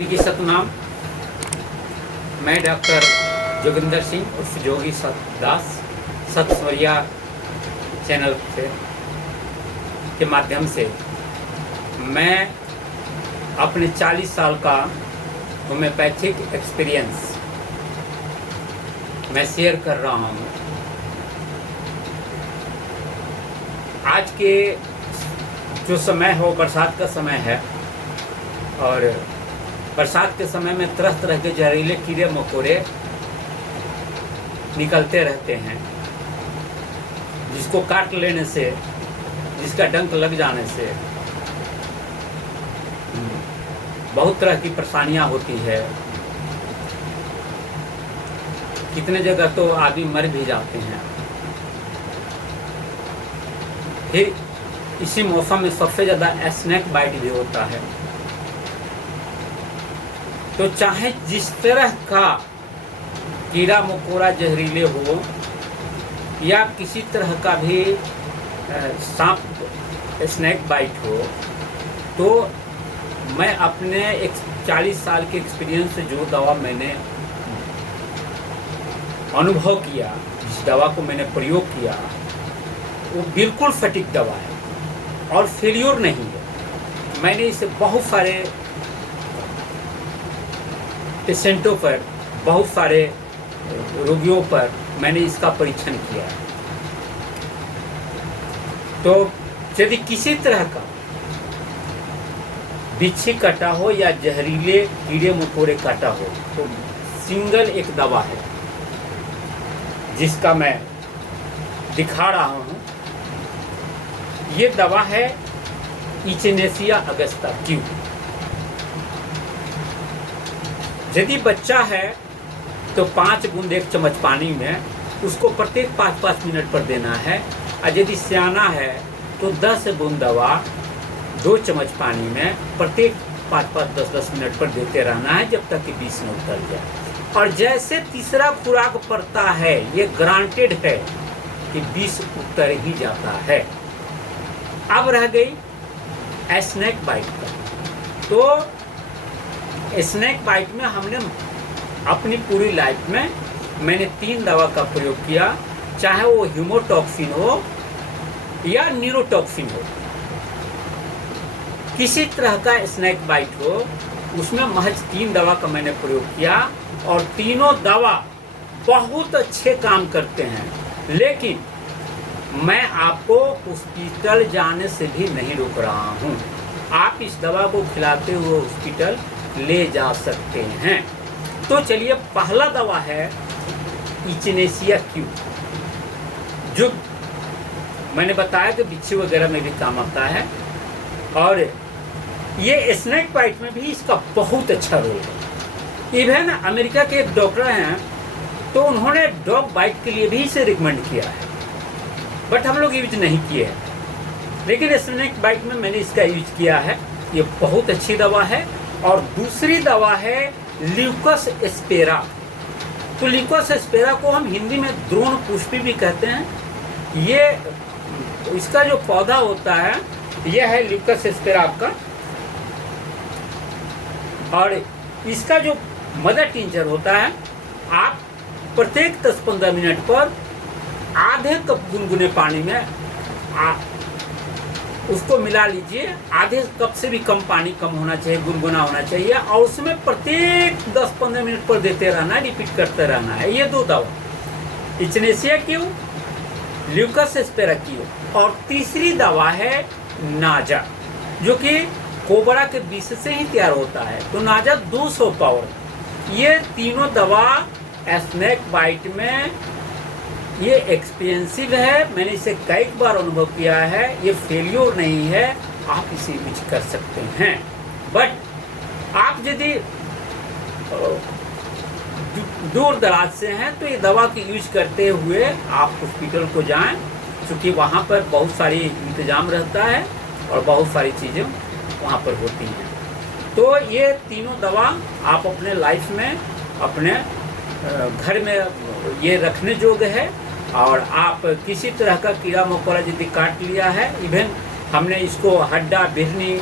इनकी सतनाम। मैं डॉक्टर जोगिंदर सिंह उर्फ जोगी दास सतस्वरिया चैनल के माध्यम से मैं अपने 40 साल का होम्योपैथिक एक्सपीरियंस मैं शेयर कर रहा हूँ। आज के जो समय हो बरसात का समय है और बरसात के समय में तरह तरह के जहरीले कीड़े मकोड़े निकलते रहते हैं, जिसको काट लेने से, जिसका डंक लग जाने से बहुत तरह की परेशानियां होती है। कितने जगह तो आदमी मर भी जाते हैं। फिर इसी मौसम में सबसे ज़्यादा स्नेक बाइट भी होता है। तो चाहे जिस तरह का कीड़ा मकोड़ा जहरीले हो या किसी तरह का भी सांप स्नेक बाइट हो, तो मैं अपने 40 साल के एक्सपीरियंस से जो दवा मैंने अनुभव किया, जिस दवा को मैंने प्रयोग किया, वो बिल्कुल सटीक दवा है और फेल्योर नहीं है। मैंने इसे बहुत सारे पेशेंटों पर, बहुत सारे रोगियों पर मैंने इसका परीक्षण किया है। तो यदि किसी तरह का बिच्छी काटा हो या जहरीले कीड़े मकोड़े काटा हो, तो सिंगल एक दवा है जिसका मैं दिखा रहा हूँ। ये दवा है इचनेसिया अगस्ता क्यू। यदि बच्चा है तो 5 बूंद 1 चम्मच पानी में उसको प्रत्येक 5-5 मिनट पर देना है, और यदि सियाना है तो 10 बूंद दवा 2 चम्मच पानी में प्रत्येक 5-5, 10-10 मिनट पर देते रहना है जब तक कि विष न उतर जाए। और जैसे तीसरा खुराक पड़ता है, ये ग्रांटेड है कि विष उतर ही जाता है। अब रह गई स्नेक बाइट का। तो स्नेक बाइट में हमने अपनी पूरी लाइफ में मैंने 3 दवा का प्रयोग किया, चाहे वो हीमोटॉक्सिन हो या न्यूरोटॉक्सिन हो। किसी तरह का स्नेक बाइट हो, उसमें महज 3 दवा का मैंने प्रयोग किया और तीनों दवा बहुत अच्छे काम करते हैं। लेकिन मैं आपको हॉस्पिटल जाने से भी नहीं रोक रहा हूँ। आप इस दवा को खिलाते हुए हॉस्पिटल ले जा सकते हैं। तो चलिए, पहला दवा है इचनेसिया क्यू, जो मैंने बताया कि बिच्छू वगैरह में भी काम आता है और ये स्नेक बाइट में भी इसका बहुत अच्छा रोल है। इवन अमेरिका के एक डॉक्टर हैं, तो उन्होंने डॉग बाइट के लिए भी इसे रिकमेंड किया है, बट हम लोग यूज नहीं किए हैं। लेकिन स्नेक बाइट में मैंने इसका यूज किया है। ये बहुत अच्छी दवा है। और दूसरी दवा है ल्यूकस स्पेरा। तो ल्यूकस स्पेरा को हम हिंदी में द्रोण पुष्पी भी कहते हैं। ये इसका जो पौधा होता है, यह है ल्यूकस स्पेरा आपका। और इसका जो मदर टिंचर होता है, आप प्रत्येक 10-15 मिनट पर आधे कप गुनगुने पानी में उसको मिला लीजिए। आधे कप से भी कम पानी कम होना चाहिए, गुनगुना होना चाहिए, और उसमें प्रत्येक 10-15 मिनट पर देते रहना है, रिपीट करते रहना है। ये 2 दवा, इचनेसिया क्यू, ल्यूकस स्पेरा क्यू। और तीसरी दवा है नाजा, जो कि कोबरा के विष से ही तैयार होता है। तो नाजा 200 पावर। ये तीनों दवा स्नेक बाइट में ये एक्सपेंसिव है। मैंने इसे कई बार अनुभव किया है। ये फेलियर नहीं है, आप इसे यूज कर सकते हैं। बट आप यदि दूर दराज से हैं तो ये दवा की यूज करते हुए आप हॉस्पिटल को जाएं, क्योंकि वहाँ पर बहुत सारी इंतजाम रहता है और बहुत सारी चीज़ें वहाँ पर होती हैं। तो ये तीनों दवा आप अपने लाइफ में, अपने घर में ये रखने योग्य है। और आप किसी तरह का कीड़ा मकोड़ा यदि काट लिया है, इवन हमने इसको हड्डा, बिरनी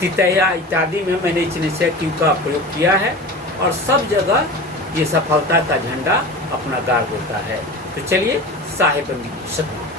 तितैया इत्यादि में मैंने इचिनेसिया क्यू का प्रयोग किया है और सब जगह ये सफलता का झंडा अपना गाड़ देता है। तो चलिए साहेबंदी सतनाम।